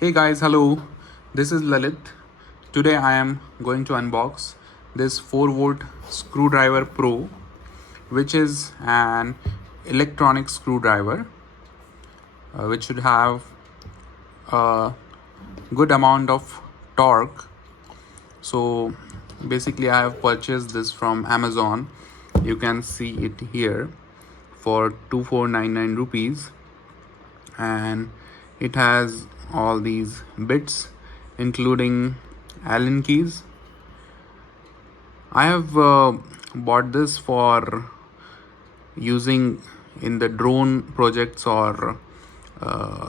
Hey guys, hello. This is Lalit. Today I am going to unbox this 4-volt screwdriver Pro, which is an electronic screwdriver which should have a good amount of torque. So basically, I have purchased this from Amazon. You can see it here for 2499 rupees, and it has all these bits including Allen keys. I have bought this for using in the drone projects or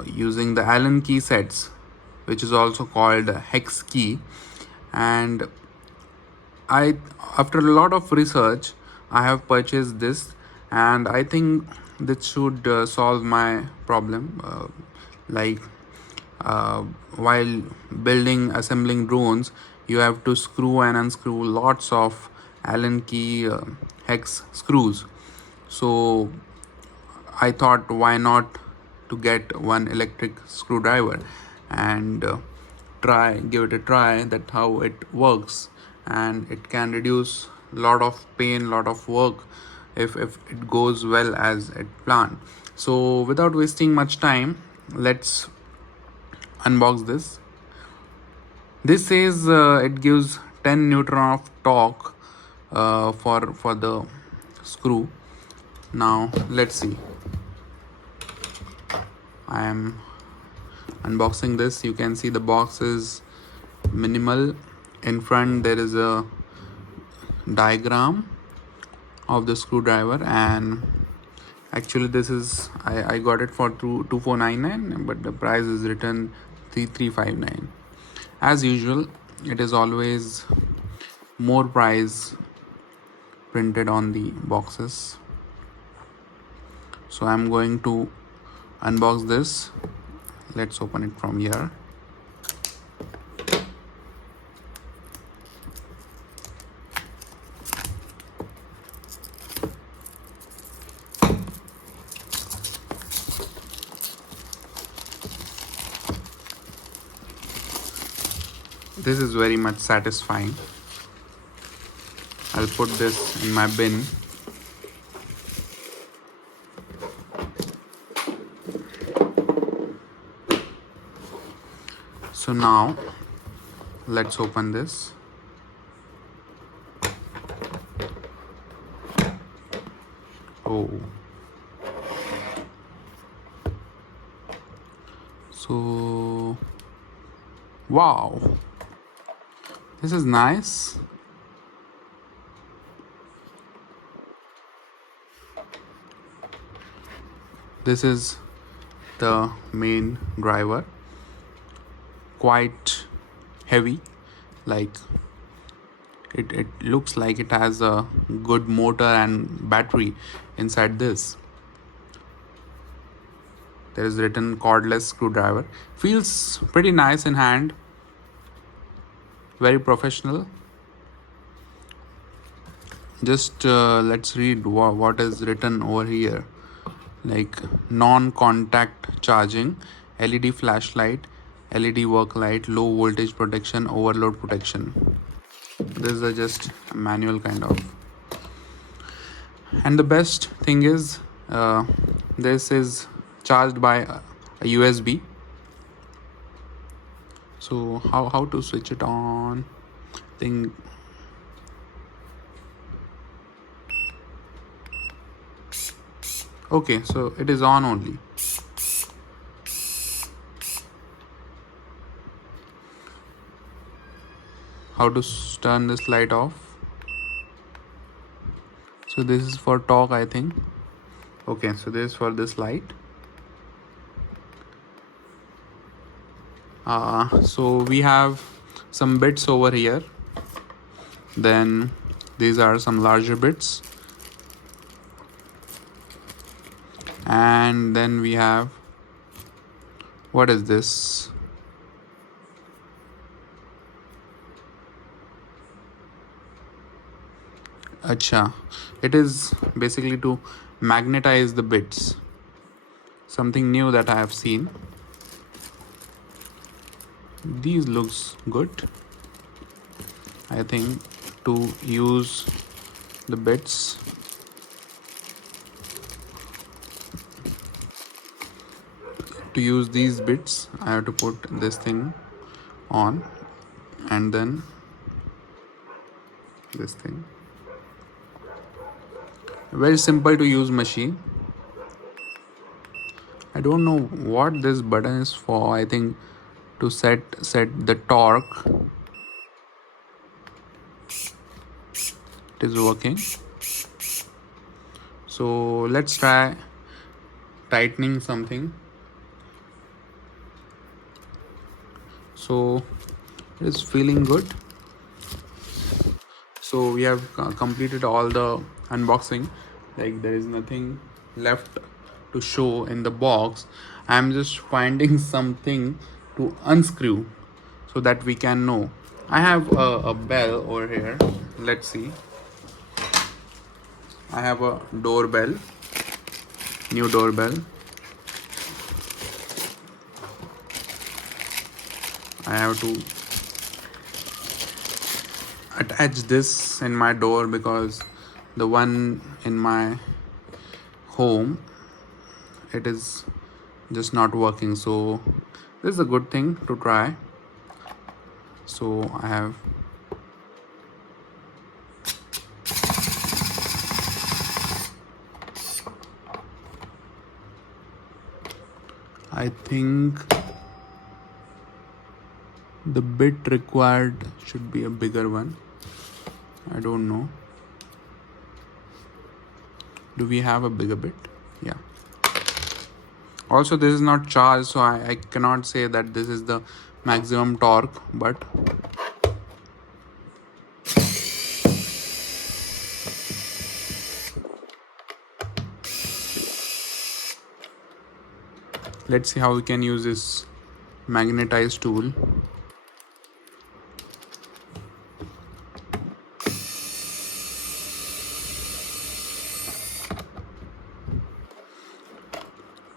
using the Allen key sets, which is also called hex key. And I, after a lot of research, I have purchased this, and I think this should solve my problem. Like while assembling drones, you have to screw and unscrew lots of Allen key hex screws. So I thought, why not to get one electric screwdriver and try give it a try that how it works, and it can reduce lot of pain, lot of work if it goes well as it planned. So without wasting much time, let's unbox this. This says it gives 10 newton of torque for the screw. Now let's see. I am unboxing this. You can see the box is minimal. In front there is a diagram of the screwdriver, and actually this is I got it for 2499, but the price is written 3359. As usual, it is always more price printed on the boxes. So I'm going to unbox this. Let's open it from here. This is very much satisfying. I'll put this in my bin. So now let's open this. Oh, so wow, this is nice. This is the main driver, quite heavy. Like it looks like it has a good motor and battery inside this. There is written cordless screwdriver. Feels pretty nice in hand, very professional. Just let's read what is written over here. Like non-contact charging, LED flashlight, LED work light, low voltage protection, overload protection. This is just a manual kind of. And the best thing is this is charged by a USB. So how to switch it on? Thing. Okay, so it is on only. How to turn this light off? So this is for torque, I think. Okay, so this is for this light. So we have some bits over here. Then these are some larger bits. And then we have, what is this? Acha, it is basically to magnetize the bits. Something new that I have seen. These looks good. I think to use the bits, to use these bits, I have to put this thing on, and then this thing. Very simple to use machine. I don't know what this button is for. I think to set the torque. It is working. So let's try tightening something. So it is feeling good. So we have completed all the unboxing. Like there is nothing left to show in the box. I'm just finding something to unscrew so that we can know. I have a bell over here. Let's see. I have a doorbell, new doorbell. I have to attach this in my door because the one in my home, it is just not working. So this is a good thing to try. So I think the bit required should be a bigger one. I don't know. Do we have a bigger bit? Yeah. Also, this is not charged, so I cannot say that this is the maximum torque, but let's see how we can use this magnetized tool.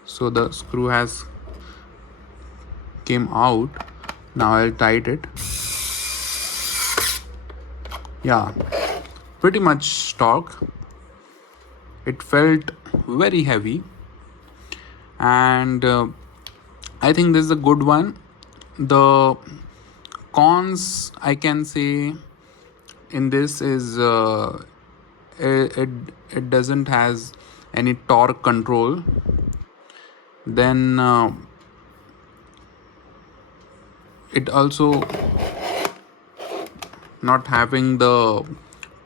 So the screw has came out. Now I'll tighten it. Yeah, pretty much torque. It felt very heavy, and I think this is a good one. The cons I can say in this is it doesn't has any torque control. Then it also not having the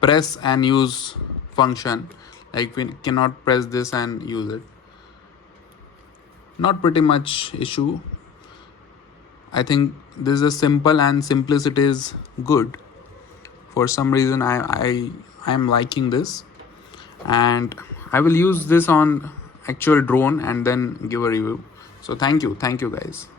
press and use function, like we cannot press this and use it. Not pretty much issue. I think this is a simple, and simplicity is good. For some reason I am liking this, and I will use this on actual drone and then give a review. So thank you guys.